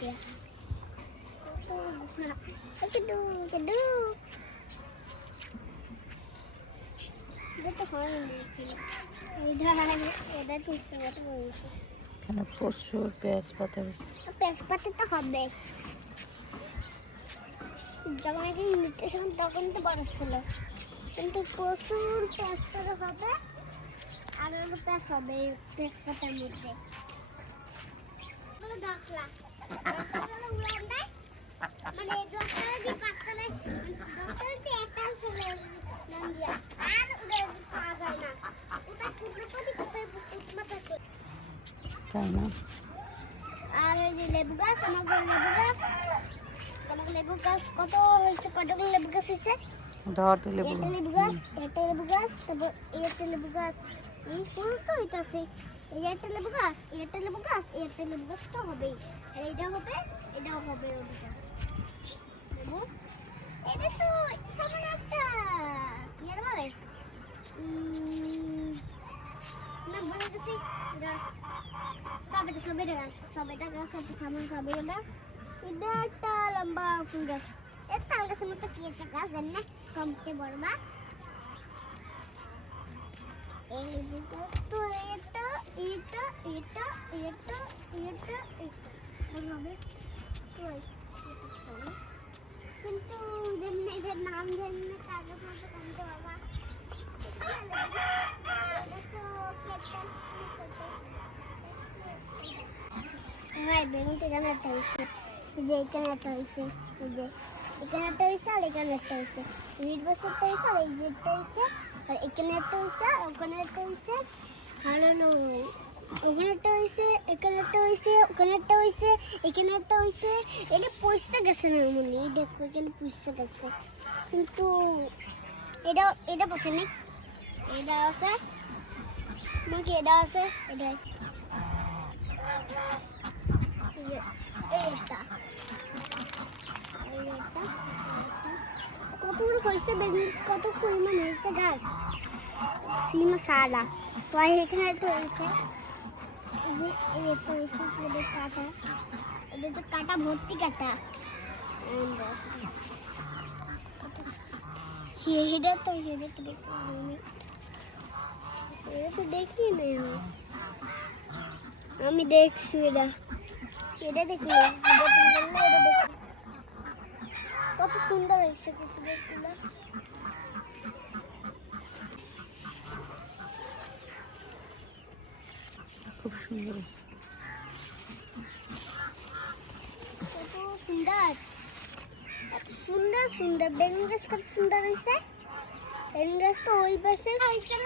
dia. Cedu. Dia tuh kalau udah tuh semua tuh bisa. এখানে প্রচুর পেঁয়াজ পাতা হয়েছে। পেঁয়াজ পাতা তো হবে। যখন আগে নিতেছিলাম তখন তো বড় ছিল, কিন্তু প্রচুর পেঁয়াজ পাতা হবে আর আরো পেঁয়াজ হবে পেঁয়াজ পাতার মধ্যে। 10 লাখ 10 লাখ উড়ান দেয়, মানে 10 টাকা দিয়ে 5 টাকা, 10 টাকা দিয়ে একটা চলে নাম দিয়া আর ওটা পাওয়া যায় না, ওটা টুকরো করে কোথায় মাথা চলে। তাই না? আর এই যে লেবু গাছ, আমাদের লেবু গাছ কত হয়েছে, কতগুলো লেবু গাছ হয়েছে। ধর তো লেবু। একটা লেবু গাছ, তারপর একটা লেবু গাছ, এই ফুল তো এটা আছে, এই একটা লেবু গাছ, একটা লেবু গাছ তো হবেই, আর এটাও হবে লেবু গাছ। লেবু এটা তো সামনে একটা ইয়ার বলে না বলে গেছি, সবেদা গাছ আছে সামনে, সবেদা গাছ। এটা একটা লম্বা ফুল গাছ, এর তাল গাছের মতো কি একটা গাছ জানি না, কমতে বড় বা। এই লেবু গাছ তো এটা হবে কিন্তু এদের নাম জানি না, কাগজ মতো কমতে বাবা। হ্যাঁ বেগুনটা এখানে একটা হয়েছে, এই যে এখানে একটা হয়েছে, এই যে এখানে একটা হয়েছে আর এখানে একটা হয়েছে, 20 বছরটা হয়েছে আর এই যে একটা হয়েছে, আর এখানে একটা হয়েছে আর ওখানে একটা হয়েছে, আর ওখানে একটা হয়েছে, এখানে একটা হয়েছে, ওখানে একটা হয়েছে, এখানে একটা হয়েছে। এটা পয়সা গেছে না মনে, এই দেখো এখানে পয়সা গেছে, কিন্তু এটা পয়সা নেই, এটা আছে নাকি, এটা আছে, এটা কত বড় হয়েছে বেগুন, কত পরিমাণ হয়েছে গাছ, সিমা সারা তো এখানে একটা হয়েছে, এই যে এই একটা হয়েছে, এদের কাটা, এদের তো কাটা ভর্তি কাটা, এটা তো দেখি না আমি দেখছি, এটা দেখি কত সুন্দর হয়েছে কিছু গাছগুলো। খুব সুন্দর, কত সুন্দর, এত সুন্দর বেগুন গাছ, কত সুন্দর হয়েছে। বেগুন গাছ তো ওই পাশে হয়েছিল।